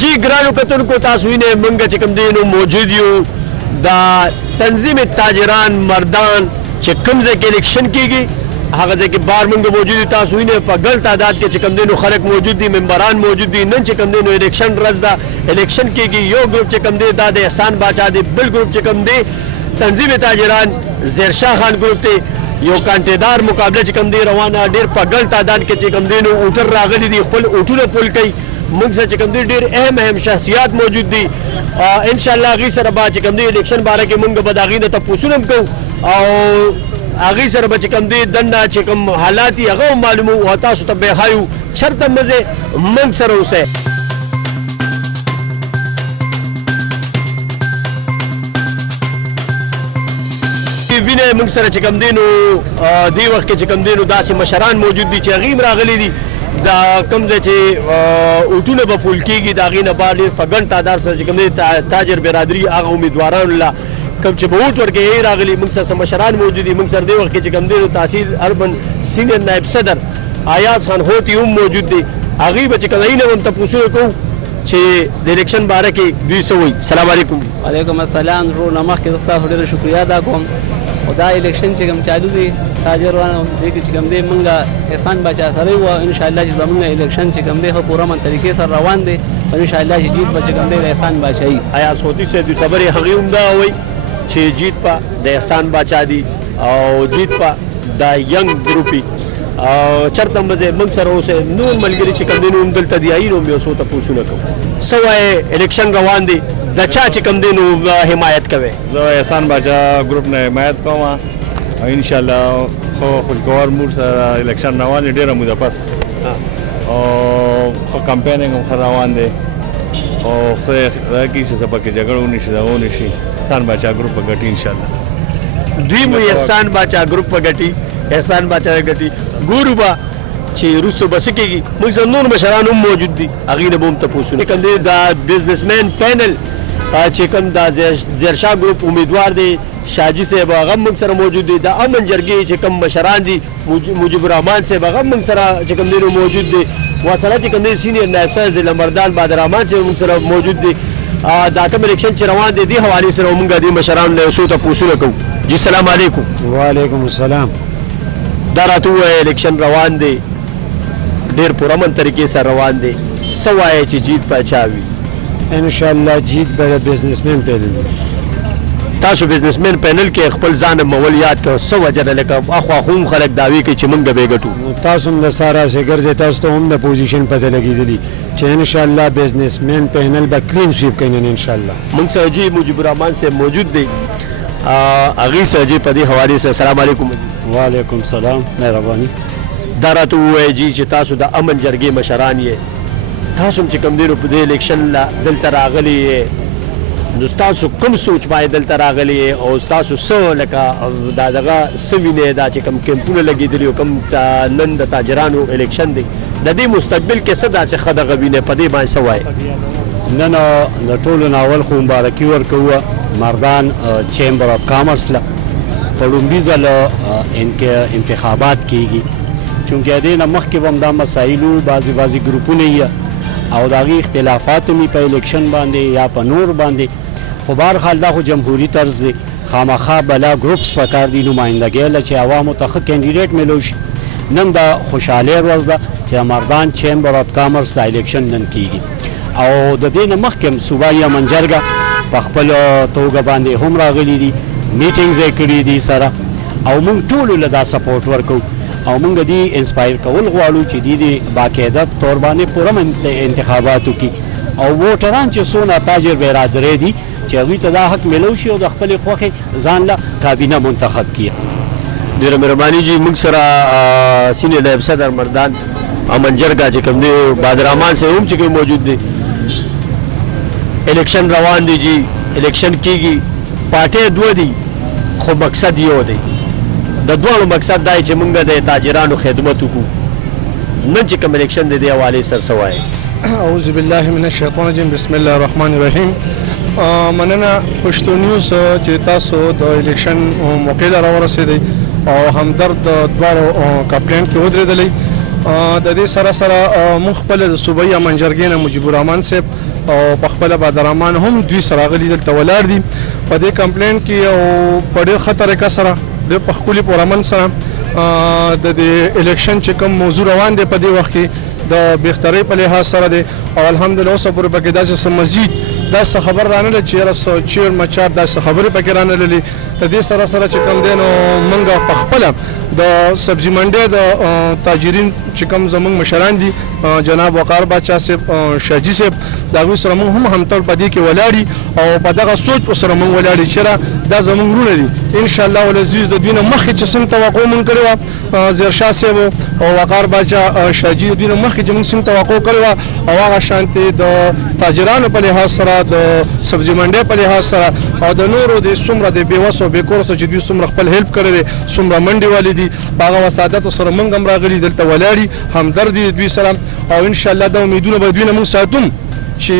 جی ګرانو کتونکو تاسو وینئ موږ چې کوم دی نو موجود یو د تنظیم تاجران مردان چې کوم ځای کې الیکشن کیږي هغه ځای کې بار موږ موجود یو تاسو وینئ په ګڼ تعداد کې چې کوم دی نو خلک موجود دي ممبران موجود دي نن چې کوم دی نو الیکشن ورځ ده الیکشن کیږي یو ګروپ چې کوم دی دا د احسان باچا دی بل ګروپ چې کوم دی تنظیم تاجران زیرشاه خان ګروپ دی یو کانټیدار مقابله چې کوم دی روانه ډیر په ګڼ تعداد کې چې کوم دی نو اوټر راغلي دي خپل اوټونه پول کوي موږ سره چې کوم دی ډیر اهم شخصیات موجود دي ان شاء الله غي سره با چې کوم دی الیکشن باره کې موږ به دا غي نه تاسو کوو او هغه سره به چې کوم دی دنه چې کوم حالات هغه معلومه او تاسو ته به هایو چرته مزه موږ سره اوسه وینه موږ سره چې کوم دی نو دی وخت کې چې کوم دی نو داسې مشران موجود دي چې هغه راغلي دي دا کوم ځای چې اوټونه به فول کېږي د هغې نه بعد ډېر په ګڼ تعداد سره چې کوم دی تاجر برادري هغه امیدوارانو له کوم چې به ووټ ورکوي هغې راغلي موږ سره مشران موجود دي موږ سره دې وخت کې چې کوم دی تحصیل اربن سینیر نایب صدر ایاز خان هوتي هم موجود دي هغې به چې کوم هغې نه هم تپوسونه کوو چې د الیکشن باره کې دوی څه وایي سلام علیکم وعلیکم السلام ورونه مخکې زه ستاسو ډېره شکریه ادا کوم او دا الیکشن چې کوم چالو دی تاجرانو دې کې چې کوم دی موږ احسان باچا سره یو ان شاء الله چې زموږ الیکشن چې کوم دی خو پوره من طریقې سره روان دی او ان شاء الله چې جیت به چې کوم دی د احسان باچایي ایاز هوتي صاحب د خبرې هغې هم دا وایي چې جیت په د احسان باچا دی او جیت په د ینګ ګروپي او چرته مزه موږ سره اوسه نور ملګری چې کوم دی نو دلته دی نو یو څه تاسو نه کوو سوای الیکشن روان دی د چا چې کوم دی نو حمایت کوي زه احسان باچا ګروپ نه حمایت کوم او ان شاء الله خو خوشګوار مور سره الیکشن روان دی ډیره موده پس او خو کمپاینینګ هم روان دی او خو دا کی څه په کې جګړه ونشي دا ونشي احسان باچا ګروپ په ګټي ان شاء الله دوی مو احسان باچا ګروپ په ګټي احسان باچا ګټي ګورو با چې روسو بس کېږي موږ سره نور مشران هم موجود دي هغې نه به هم تپوسونه کوم دی دا بزنسمین پینل چې کوم دا زیرشاه ګروپ امیدوار دی شاجي صاحب هغه هم موږ سره موجود دي د امن جرګې چې کوم مشران دي مجيب الرحمان صاحب هغه هم موږ سره چې کوم دی نو موجود دي ورسره چې کوم دی سینیر نایب صاحب ضلع مردان بادر رحمان صاحب موږ سره موجود دي دا کوم الیکشن چې روان دی دې حوالې سره موږ دې مشران له څو تپوسونه کوو جی سلام علیکم وعلیکم السلام دا راته ووایه الیکشن روان دی ډېر پرامن طریقې سره روان دی څه وایې چې جیت پاچا وي ان شاء الله جیت به د بزنسمین پینل تاسو بزنسمین پینل کې خپل ځان مول یاد کړو څه وجه ده لکه اخوا خو هم خلک دعوې کوي چې موږ به ګټو تاسو هم د سارا سے ګرځئ تاسو ته هم د پوزیشن پته لګېدلي چې ان شاء الله بزنسمین پینل به کلین سویپ کوي ان شاء الله موږ سره جی مجيب الرحمان صاحب موجود دی هغې سره جی په دې حوالې سره السلام علیکم وعلیکم السلام مهرباني دا راته ووایه جی چې تاسو د امن جرګې مشران یې تاسو هم چې کوم دی نو په دې الیکشن دلته راغلي یې نو ستاسو کوم سوچ باندې دلته راغلي یې او ستاسو څه لکه دا دغه څه وینئ دا چې کوم کیمپونه لګېدلي او کوم نن د تاجرانو الیکشن دی د دې مستقبل کې څه داسې ښه دغه وینئ په دې باندې څه وایې نن د ټولو نه اول خو مبارکي ورکوو مردان چیمبر اف کامرس له په لومړي ځل انتخابات کیږي چونکې د دې نه مخکې به هم دا مسایلو بعضې ګروپونه یې او د هغې اختلافات هم په الیکشن باندې یا په نور باندې خو بهرحال دا خو جمهوري طرز دی خامخا بلا ګروپس پکار دي نمایندګۍ له چې عوامو ته ښه کینډیډیټ میلو شي نن دا خوشحالۍ ورځ ده چې مردان چیمبر اف کامرس د الیکشن نن کیږي او د دې نه مخکې هم صوبایي امن جرګه په خپل توګه باندې هم راغلي دي میټینګز یې کړي دي سره او موږ ټولو له دا سپورټ ورکوو او موږ دې انسپایر کول غواړو چې دې باقاعده طور باندې پوره انتخاباتو کې او ووټران چې څونه تاجر برادرۍ دي چې هغوی ته دا حق میلو شي او د خپلې خوښې ځان له کابینه منتخب کړي ډېره مهرباني جی موږ سره سینیر نایب صدر مردان امن جرګه چې کوم دی بادر رحمان صاحب هم چې کوم موجود دی الیکشن روان دی جی الیکشن کېږي پارټۍ دوه دي خو مقصد یو دی د دواړو مقصد دا چې موږ د تاجرانو خدمت وکړو نن چې کوم الیکشن دی دې حوالې سره څه وایې اعوذ بالله من الشیطان الرجیم بسم الله الرحمن الرحیم مننه پښتو نیوز چې تاسو د الیکشن موقع ته راورسېدئ او همدرد دواړو کمپلین کې ودرېدلی د دې سره سره موږ خپل د صوبایي امن جرګې نه مجیب الرحمن صاحب او په خپل بدرحمان هم دوی سره غلي دلته ولاړ دي په دې کمپلین کې او په ډېر ښه طریقه سره د په خپل پرامن سره د دې الیکشن چې کوم موضوع روان دی په دې وخت کې د بهترۍ په لحاظ سره دی او الحمدلله اوسه پورې پکې داسې مزید داسې خبر رانه چې یاره چیر مچار داسې خبرې پکې رانه للی د دې سره سره چې کوم دی نو موږ په خپله د سبزي منډۍ د تاجرین چې کوم زموږ مشران دي جناب وقار باچا صاحب شاجي صاحب د هغوی سره موږ هم همتړ په دې کې ولاړ او په دغه سوچ سره موږ ولاړ چې دا زموږ وروڼه دي انشاءالله والعزیز د دوی نه مخکې چې څنګه توقع موږ کړې وه زیرشاه صاحب او وقار باچا شاجي د دوی نه مخکې چې موږ څنګه توقع کړې وه او هغه شانتې د تاجرانو په لحاظ سره د سبزي منډۍ په لحاظ سره او د نورو د څومره د بېوسو او بېکورو چې دوی څومره خپل هیلپ کړی دی څومره منډې والي دي په هغه وسادتو سره موږ هم راغلي دلته ولاړي همدرد دي دوی سره او انشاءالله دا امیدونه به دوی نه موږ ساتو چې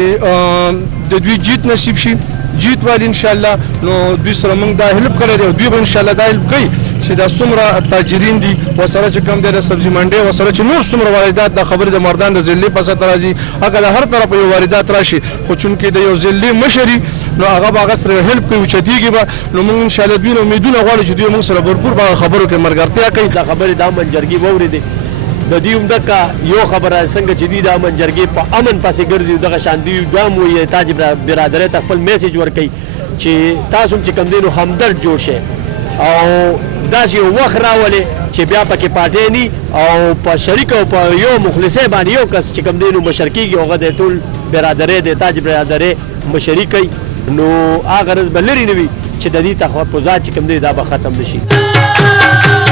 د دوی جیت نصیب شي جیت والی انشاءالله نو دوی سره موږ دا هیلپ کړی دی او دوی به انشاءالله دا هیلپ کوي چې دا څومره تاجرین دي ورسره چې کوم دی د سبزي منډۍ ورسره چې نور څومره واردات د خبرې د مردان د ضلعې په سطح راځي هغه د هر طرفه یو واردات راشي خو چونکې د یو ضلعې مشري نو هغه به هغه سره هیلپ کوي اوچتېږي به نو موږ انشاءالله دوی نه امیدونه غواړو چې دوی موږ سره بھرپور په خبرو کې ملګرتیا کوي دا خبرې د امن جرګې واورېدې د دوی همدغه یو خبره څنګه چې دوی د امن جرګې په امن پسې ګرځي دغه شان دوی دا هم وایي تاج برادرۍ ته خپل میسیج ورکوي چې تاسو هم چې کوم دی نو همدرد جوړ شئ او داسې یو وخت راولئ چې بیا پکې پارټۍ ني او په شریک او په یو مخلصۍ باندې یو کس چې کوم دی نو مشر کېږي هغه د ټول برادرۍ د تاج برادرۍ مشري کوي نو هغه غرض به لرې نه وي چې د دې تحفظات چې کوم دی دا به ختم نه شي